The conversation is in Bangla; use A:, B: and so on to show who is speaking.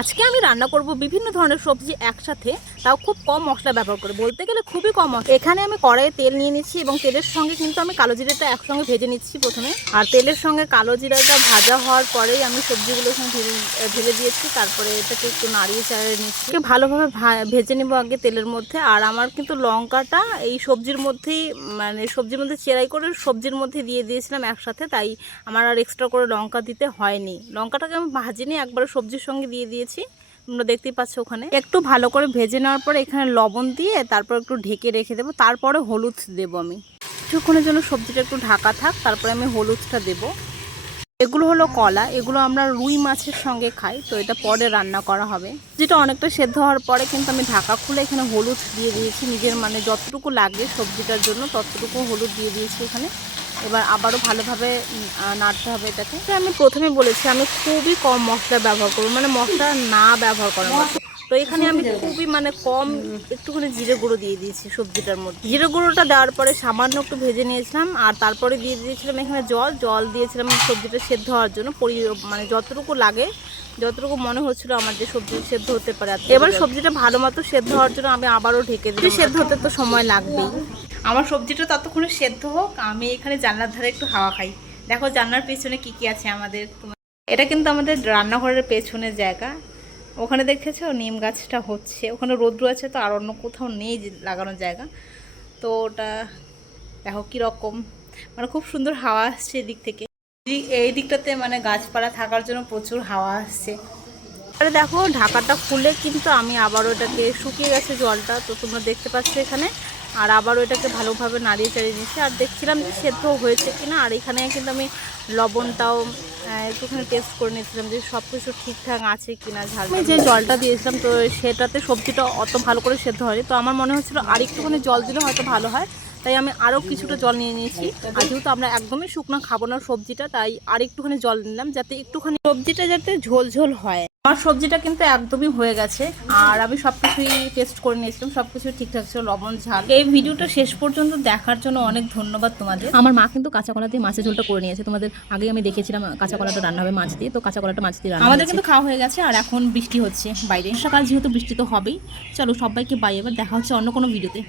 A: আজকে আমি রান্না করব বিভিন্ন ধরনের সবজি একসাথে, তাও খুব কম মশলা ব্যবহার করে, বলতে গেলে খুবই কম মশলা। এখানে আমি কড়াইয়ে তেল নিয়ে নিচ্ছি এবং তেলের সঙ্গে কিন্তু আমি কালো জিরাটা একসঙ্গে ভেজে নিচ্ছি প্রথমে। আর তেলের সঙ্গে কালো জিরাটা ভাজা হওয়ার পরেই আমি সবজিগুলো ঢেলে দিয়েছি, তারপরে এটাকে একটু নাড়িয়ে চাড়িয়ে নিচ্ছি। ভালোভাবে ভেজে নেব আগে তেলের মধ্যে। আর আমার কিন্তু লঙ্কাটা এই সবজির মধ্যেই মানে সবজির মধ্যে চেরাই করে সবজির মধ্যে দিয়ে দিয়েছিলাম একসাথে, তাই আমার আর এক্সট্রা করে লঙ্কা দিতে হয়নি। লঙ্কাটাকে আমি ভাজিনি, একবার সবজির সঙ্গে দিয়ে দিয়েছি। তোমরা দেখতেই পাচ্ছ ওখানে। একটু ভালো করে ভেজে নেওয়ার পরে এখানে লবণ দিয়ে তারপর একটু ঢেকে রেখে দেবো। তারপরে হলুদ দেবো আমি। কিছুক্ষণের জন্য সবজিটা একটু ঢাকা থাক, তারপরে আমি হলুদটা দেবো। এগুলো হলো কলা, এগুলো আমরা রুই মাছের সঙ্গে খাই, তো এটা পরে রান্না করা হবে। যেটা অনেকটা সেদ্ধ হওয়ার পরে কিন্তু আমি ঢাকা খুলে এখানে হলুদ দিয়ে দিয়েছি। নিজের মানে যতটুকু লাগে সবজিটার জন্য ততটুকু হলুদ দিয়ে দিয়েছি এখানে। এবার আবারও ভালোভাবে নাড়তে হবে এটাকে। আমি প্রথমে বলেছি, আমি খুবই কম মশলা ব্যবহার করব মানে মশলা না ব্যবহার করার তো এখানে আমি খুবই মানে কম, একটুখানি জিরে গুঁড়ো দিয়ে দিয়েছি সবজিটার মধ্যে। জিরে গুঁড়োটা দেওয়ার পরে সামান্য একটু ভেজে নিয়েছিলাম, আর তারপরে দিয়ে দিয়েছিলাম এখানে জল। জল দিয়েছিলাম সবজিটা সেদ্ধ হওয়ার জন্য মানে যতটুকু লাগে, যতটুকু মনে হচ্ছিল আমার যে সবজি সেদ্ধ হতে পারে। এবার সবজিটা ভালো মতো সেদ্ধ হওয়ার জন্য আমি আবারও ঢেকে দিই সেদ্ধ হতে তো সময় লাগবেই। আমার সবজিটা ততক্ষণে সেদ্ধ হোক, আমি এখানে জানলার ধারে একটু হাওয়া খাই। দেখো জানলার পেছনে কি কি আছে আমাদের এটা কিন্তু আমাদের রান্নাঘরের পেছনের জায়গা। ওখানে দেখেছ নিম গাছটা হচ্ছে। ওখানে রৌদ্র আছে তো, আর অন্য কোথাও নেই লাগানোর জায়গা। তো ওটা দেখো কীরকম মানে খুব সুন্দর হাওয়া আসছে এদিক থেকে। এই- দিকটাতে মানে গাছপালা থাকার জন্য প্রচুর হাওয়া আসছে। আরে দেখো, ঢাকাটা খুলে কিন্তু আমি আবারও এটাকে শুকিয়ে গেছে জলটা। তো তোমরা দেখতে পাচ্ছ এখানে। আর আবারও এটাকে ভালোভাবে নাড়িয়ে চাড়িয়ে নিচ্ছি। আর দেখছিলাম যে সেদ্ধ হয়েছে কিনা আর এখানে কিন্তু আমি লবণটাও একটুখানি টেস্ট করে নিয়েছিলাম যে সব কিছু ঠিকঠাক আছে কিনা ঝাল আমি যে জলটা দিয়েছিলাম তো সেটাতে সবজিটা অত ভালো করে সেদ্ধ হয়নি। তো আমার মনে হচ্ছিল আর একটুখানি জল দিলে হয়তো ভালো হয়। তাই আমি আরও কিছুটা জল নিয়ে নিয়েছি। আর যেহেতু আমরা একদমই শুকনো খাব না সবজিটা তাই আর একটুখানি জল নিলাম যাতে একটুখানি সবজিটা যাতে ঝোল ঝোল হয়। আমার সবজিটা কিন্তু একদমই হয়ে গেছে। আর আমি সব কিছুই টেস্ট করে নিয়েছিলাম সব কিছু ঠিকঠাক ছিল লবণ ঝাল। এই ভিডিওটা শেষ পর্যন্ত দেখার জন্য অনেক ধন্যবাদ তোমাদের।
B: আমার মা কিন্তু কাঁচা কলা দিয়ে মাছের ঝোলটা করে নিয়েছে। তোমাদের আগেই আমি দেখেছিলাম কাঁচা কলাটা রান্না হবে মাছ দিয়ে তো কাঁচা কলাটা মাছ দিয়ে রান্না
A: আমাদের কিন্তু খাওয়া হয়ে গেছে আর এখন বৃষ্টি হচ্ছে বাইরে।
B: সকাল যেহেতু বৃষ্টি তো হবেই। চলো সবাইকে বাই এবার দেখা হচ্ছে অন্য কোনো ভিডিওতে